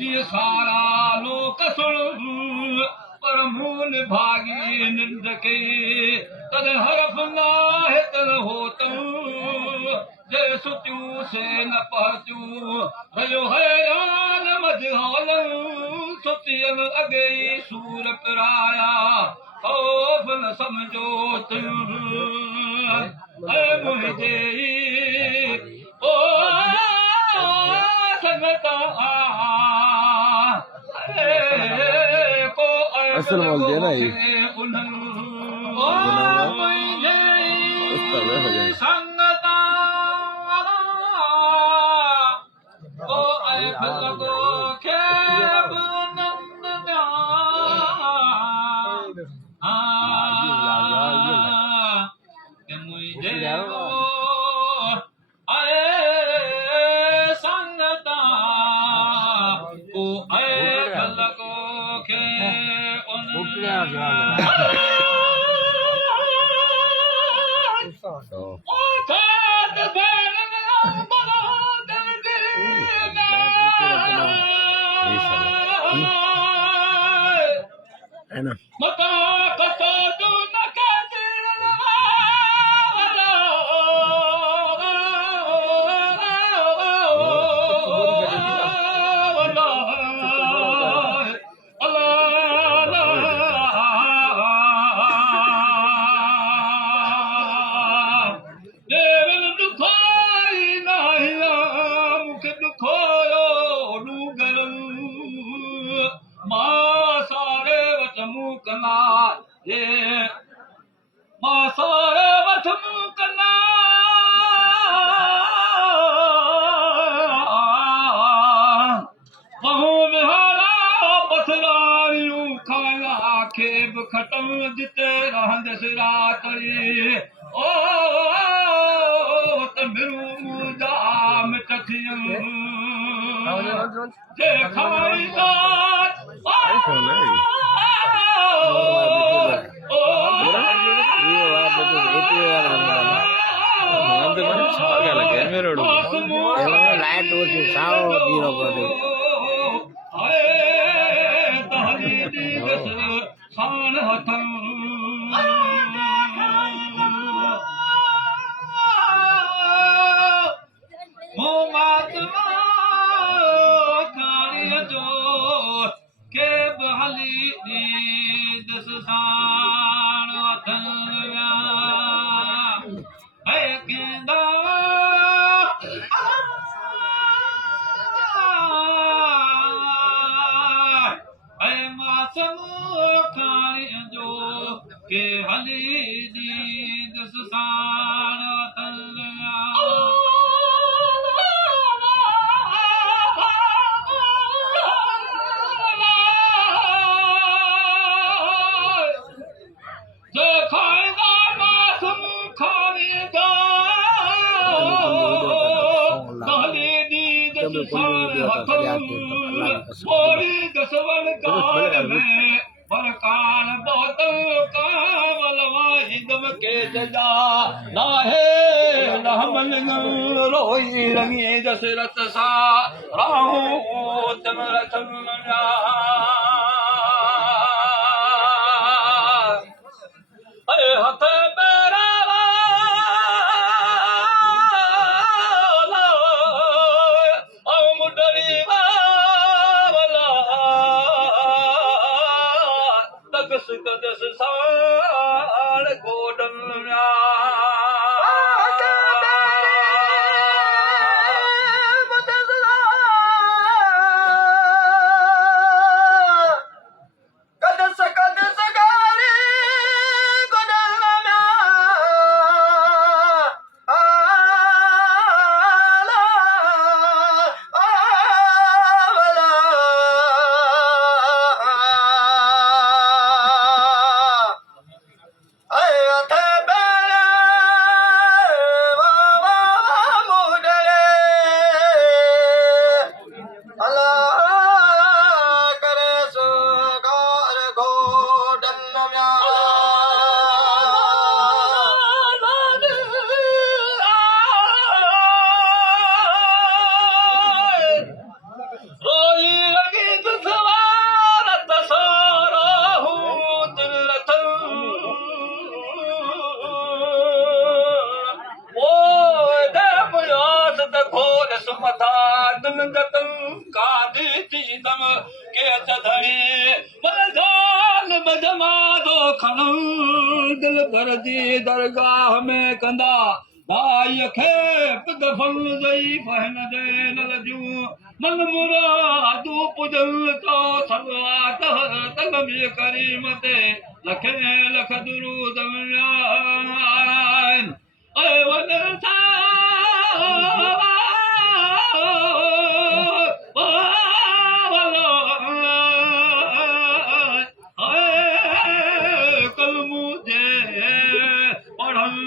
ये सारा लोक सुन पर मूल भागी निंद के तद हरफ ना है तद होतू जे सुत्यू से न पहुंचू भयो हैरान मजहाल सुतियन अगे सूर पिराया खौफ न समझो तुम है मुझे ओ संगता असल बोल दिया ना ये संगता ओ लगो के है ना खटम जिते रहंदस रातरी ओ तमिरू जाम तथियम जे खाई दात खान हथम मोमात्मा खानी जो के बहली दस सान हथन है केंदा के हली दस सान दसवन काल में बरकान बहुत कावल वाहिदम के जजा नाहे रहमन रोई रंगी दशरथ सा राहू तम रथम अरे हथ मेरा दस साल गोडम मन जतन कादी थींदम के चधरे मरदान बजमा दो खणो दिल भर जी दरगाह में कंदा भाई खे दफन दई फहन दे नलजू मन मुरादू पुजल तो सलवात तलबी करीम ते लखे लख दुरूद मिलान ऐ वदर सा कलमू जे पढ़ल